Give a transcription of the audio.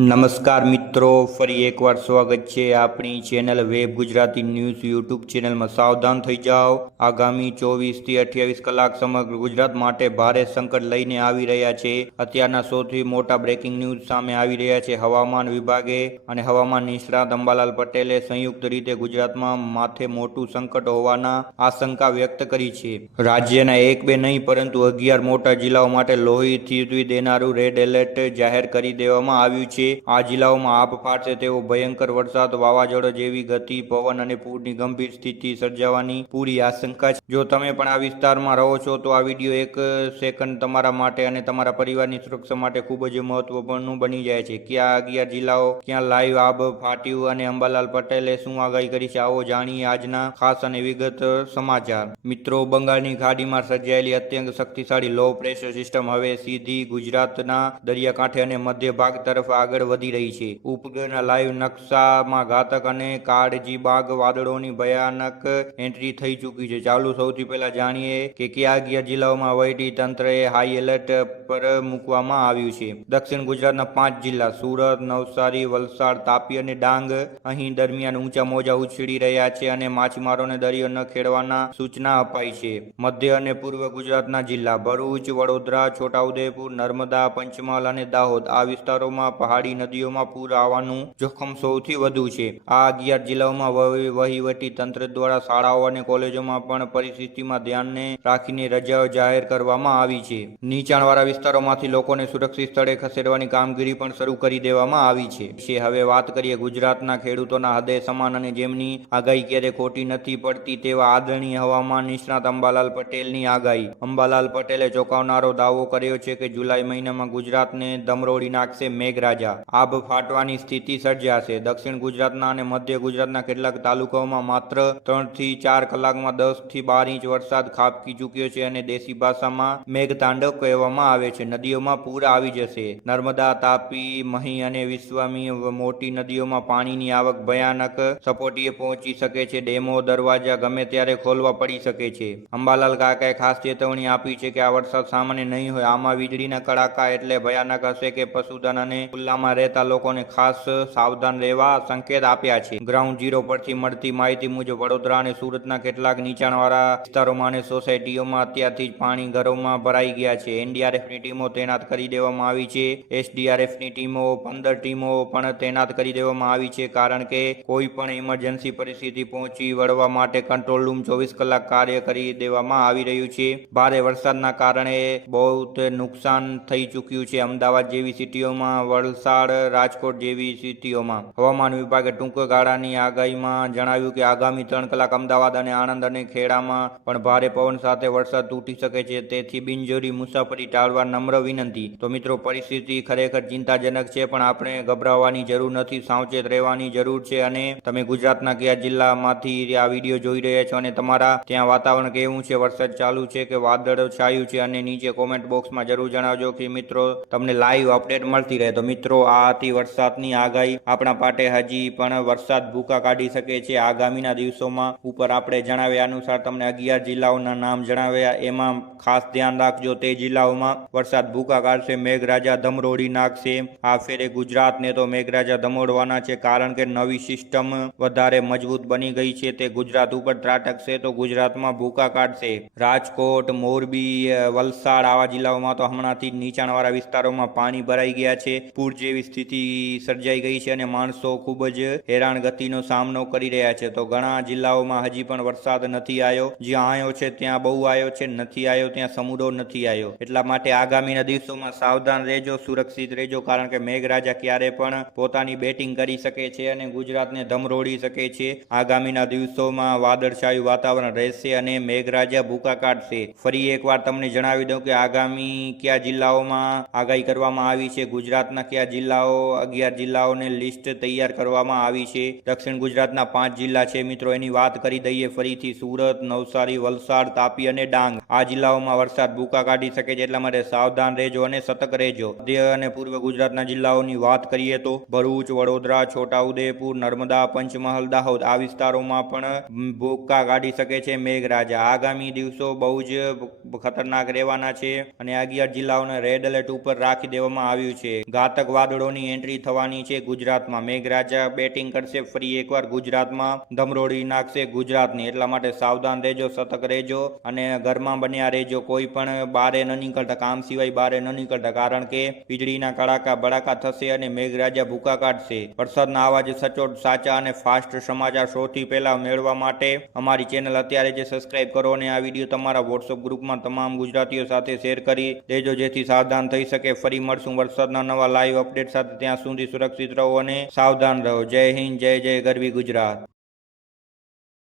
નમસ્કાર મિત્રો, ફરી એકવાર સ્વાગત છે આપણી channel web Gujarati news YouTube ચેનલમાં। સાવધાન થઈ જાઓ, આગામી 24 થી 28 કલાક સમગ્ર ગુજરાત માટે ભારે સંકટ લઈને આવી રહ્યા છે। અત્યારના સૌથી મોટા બ્રેકિંગ ન્યૂઝ સામે આવી રહ્યા છે। હવામાન વિભાગે અને હવામાન નિષ્ણાત અંબાલાલ પટેલે સંયુક્ત રીતે ગુજરાતમાં માથે મોટું સંકટ હોવાના આશંકા વ્યક્ત કરી છે। રાજ્યના 1-2 નહીં પરંતુ 11 મોટા જિલ્લાઓ માટે લોહી થીજવી દેનારું રેડ એલર્ટ જાહેર કરી દેવામાં આવ્યું છે। આ જિલ્લાઓમાં આભ ફાટશે તેવો ભયંકર વરસાદ, વાવાઝોડા જેવી ગતિ, પવન અને પૂરની ગંભીર સ્થિતિ સર્જાવાની પૂરી આશંકા છે। જો તમે પણ આ વિસ્તારમાં રહો છો તો આ વિડીયો એક સેકન્ડ તમારા માટે અને તમારા પરિવારની સુરક્ષા માટે ખૂબ જ મહત્વપૂર્ણ બની જાય છે। ક્યાં 11 જિલ્લાઓ, ક્યાં લાઈવ આભ ફાટ્યું અને અંબાલાલ પટેલે શું આગાહી કરી છે, આવો જાણીએ આજના ખાસ અને વિગત સમાચાર। મિત્રો, બંગાળની ખાડીમાં સર્જાયેલી અત્યંત શક્તિશાળી લો પ્રેશર સિસ્ટમ હવે સીધી ગુજરાતના દરિયાકાંઠે અને મધ્ય ભાગ તરફ આગળ વધી રહી છે। ઉપગ્રહના લાઈવ નકશામાં ઘાતક અને કાળજીબાગ વાદળોની ભયાનક એન્ટ્રી થઈ ચૂકી છે। ચાલો સૌથી પહેલા જાણીએ કે કયા 11 જિલ્લાઓમાં વહીવટી તંત્રએ હાઈ એલર્ટ પર મૂકવામાં આવ્યું છે। દક્ષિણ ગુજરાતના 5 જિલ્લા સુરત, નવસારી, વલસાડ, તાપી અને ડાંગ અહીં દરમિયાન ઊંચા મોજા ઉછળી રહ્યા છે અને માછીમારોને દરિયો ન ખેડવાના સૂચના અપાઈ છે। મધ્ય અને પૂર્વ ગુજરાતના જિલ્લા ભરૂચ, વડોદરા, છોટાઉદેપુર, નર્મદા, પંચમહાલ અને દાહોદ આ વિસ્તારોમાં પહાડી નદીઓમાં પૂર આવવાનું જોખમ સૌથી વધુ છે। આ 11 જિલ્લાઓમાં વહીવટી તંત્ર દ્વારા શાળાઓ અને કોલેજોમાં પણ પરિસ્થિતિમાં ધ્યાનને રાખીને રજાઓ જાહેર કરવામાં આવી છે। નીચાણવાળા વિસ્તારોમાંથી લોકોને સુરક્ષિત સ્થળે ખસેડવાની કામગીરી પણ શરૂ કરી દેવામાં આવી છે। હવે વાત કરીએ ગુજરાતના ખેડૂતોના હૃદય સમાન અને જેમની આગાહી ક્યારે ખોટી નથી પડતી તેવા આદરણીય હવામાન નિષ્ણાત અંબાલાલ પટેલની આગાહી। અંબાલાલ પટેલે ચોંકાવનારો દાવો કર્યો છે કે જુલાઈ મહિનામાં ગુજરાતને ધમરોળી નાખશે મેઘરાજા, આભ ફાટવાની સ્થિતિ સર્જાશે। દક્ષિણ ગુજરાતના અને મધ્ય ગુજરાતના કેટલાક તાલુકાઓમાં માત્ર 3 થી 4 કલાકમાં 10 થી 12 ઇંચ વરસાદ ખાબકી ચૂક્યો છે અને દેશી ભાષામાં મેઘતાંડવ કહેવામાં આવે છે। નદીઓમાં પૂર આવી જશે। નર્મદા, તાપી, મહી અને વિશ્વમી મોટી નદીઓમાં પાણીની આવક ભયાનક સપાટીએ પહોંચી શકે છે। ડેમો દરવાજા ગમે ત્યારે ખોલવા પડી શકે છે। અંબાલાલ કાકાએ ખાસ ચેતવણી આપી છે કે આ વરસાદ સામાન્ય નહીં હોય, આમાં વીજળીના કડાકા એટલે ભયાનક હશે કે પશુધન અને ખુલ્લામાં રહેતા લોકોને ખાસ સાવધાન રહેવા સંકેત આપ્યા છે। ગ્રાઉન્ડ ઝીરો પરથી મળતી માહિતી મુજબ વડોદરા અને સુરતના કેટલાક નીચાણવાળા વિસ્તારોમાં અને સોસાયટીઓમાં અત્યારથી જ પાણી ઘરોમાં ભરાઈ ગયા છે। એનડીઆરએફની ટીમો તૈનાત કરી દેવામાં આવી છે। એસડીઆરએફની ટીમો 15 ટીમો પણ તૈનાત કરી દેવામાં આવી છે, કારણ કે કોઈ પણ ઇમરજન્સી પરિસ્થિતિ પહોંચી વળવા માટે કંટ્રોલ રૂમ 24 કલાક કાર્ય કરી દેવામાં આવી રહ્યું છે। ભારે વરસાદના કારણે બહુ નુકસાન થઈ ચૂક્યું છે। અમદાવાદ જેવી સિટીઓમાં, વલસાડ, રાજકોટ જેવી સિટીઓમાં હવામાન વિભાગે ટૂંક ગાળાની આગાહીમાં જણાવ્યું કે આગામી 3 કલાક અમદાવાદ અને આણંદ અને ખેડામાં પણ ભારે પવન સાથે વરસાદ તૂટી શકે છે, તેથી બિનજરૂરી મુસાફરી ટાળવા નમ્ર વિનંતી। તો મિત્રો, પરિસ્થિતિ ખરેખર ચિંતાજનક છે, પણ આપણે ગભરાવાની જરૂર નથી, સાવચેત રહેવાની જરૂર છે। અને તમે ગુજરાતના કયા જિલ્લામાંથી આ વિડીયો જોઈ રહ્યા છો અને તમારા ત્યાં વાતાવરણ કેવું છે, વરસાદ ચાલુ છે કે વાદળ છાયું છે, અને નીચે કોમેન્ટ બોક્સમાં જરૂર જણાવજો કે મિત્રો તમને લાઈવ અપડેટ મળતી રહે। તો મિત્રો, આ હતી વરસાદની આગાહી। આપણા માટે હજી પણ વરસાદ ભૂકા કાઢી શકે છે આગામીના દિવસોમાં। ઉપર આપણે જણાવ્યા અનુસાર તમને 11 જિલ્લાઓના નામ જણાવ્યા, એમાં ખાસ ધ્યાન રાખજો તે જિલ્લાઓમાં વરસાદ ભૂકા કાઢશે, મેઘરાજા ધમરોળી નાખશે। આ ફેરે ગુજરાતને તો મેઘરાજા ધમરોળવાના છે, કારણ કે નવી સિસ્ટમ વધારે મજબૂત બની ગઈ છે, તે ગુજરાત ઉપર ત્રાટકશે તો ગુજરાતમાં ભૂકા કાઢશે। રાજકોટ, મોરબી, વલસાડ આવા જિલ્લાઓમાં તો હમણાંથી નીચાણવાળા વિસ્તારોમાં પાણી ભરાઈ ગયા છે, પૂર જેવી સ્થિતિ સર્જાઈ ગઈ છે અને માણસો ખૂબ જ હેરાનગતિનો સામનો કરી રહ્યા છે। તો ઘણા જિલ્લાઓમાં હજી પણ વરસાદ નથી આવ્યો, જ્યાં આવ્યો છે ત્યાં બહુ આવ્યો છે, નથી આવ્યો ત્યાં સમૂડો નથી આવ્યો। એટલા માટે આગામીના દિવસોમાં સાવધાન રહેજો, સુરક્ષિત રહેજો, કારણ કે મેઘરાજા ક્યારે પણ પોતાની બેટિંગ કરી શકે છે અને ગુજરાતને ધમરોળી શકે છે। આગામીના દિવસોમાં વાદળછાયું વાતાવરણ રહેશે અને મેઘરાજા ભૂકા કાઢશે। ફરી એકવાર તમને જણાવી દઉં કે આગામી કયા જિલ્લાઓમાં આગાહી કરવામાં આવી છે। ગુજરાતના કયા જિલ્લાઓ, 11 જિલ્લાઓને લિસ્ટ તૈયાર કરવામાં આવી છે। દક્ષિણ ગુજરાતના 5 જિલ્લા છે મિત્રો, એની વાત કરી દઈએ ફરીથી: સુરત, નવસારી, વલસાડ, તાપી અને ડાંગ। આ જિલ્લાઓમાં વરસાદ ભૂકા કાઢી શકે છે, એટલા માટે સાવધાન રહેજો અને સતર્ક રહેજો। મધ્ય અને પૂર્વ ગુજરાતના જિલ્લાઓની વાત કરીએ તો ભરૂચ, વડોદરા, છોટાઉદેપુર, નર્મદા, પંચમહાલ, દાહોદ આ વિસ્તારોમાં પણ ભૂકા કાઢી શકે છે મેઘરાજા। આગામી દિવસો બહુ જ ખતરનાક રહેવાના છે અને 11 જિલ્લાઓને રેડ એલર્ટ ઉપર રાખી દેવામાં આવ્યું છે। ઘાતક વાદળ વાદળોની એન્ટ્રી થવાની છે ગુજરાતમાં. મેઘરાજા બેટિંગ કરશે ફરી એકવાર ગુજરાતમાં, ધમરોડી નાખશે ગુજરાતની. એટલા માટે સાવધાન રહેજો, સતર્ક રહેજો અને ઘરમાં બન્યા રહેજો. કોઈ પણ બારે ન નીકળતા, કામ સિવાય બારે ન નીકળતા, કારણ કે વીજળીના કડાકા ભડાકા થશે અને મેઘરાજા ભૂકા કાઢશે. વરસાદના આવા જ સચોટ, સાચા અને ફાસ્ટ સમાચાર સૌથી પહેલા મેળવવા માટે અમારી ચેનલ અત્યારે જ સબસ્ક્રાઇબ કરો અને આ વિડીયો તમારા વોટ્સઅપ ગ્રુપમાં તમામ ગુજરાતીઓ સાથે શેર કરી દેજો, જેથી સાવધાન થઈ શકે. ફરી મળશું વરસાદના નવા લાઈવ અપડેટ સાથે. ત્યાં સુધી સુરક્ષિત રહો અને સાવધાન રહો. જય હિન્દ, જય જય ગરવી ગુજરાત.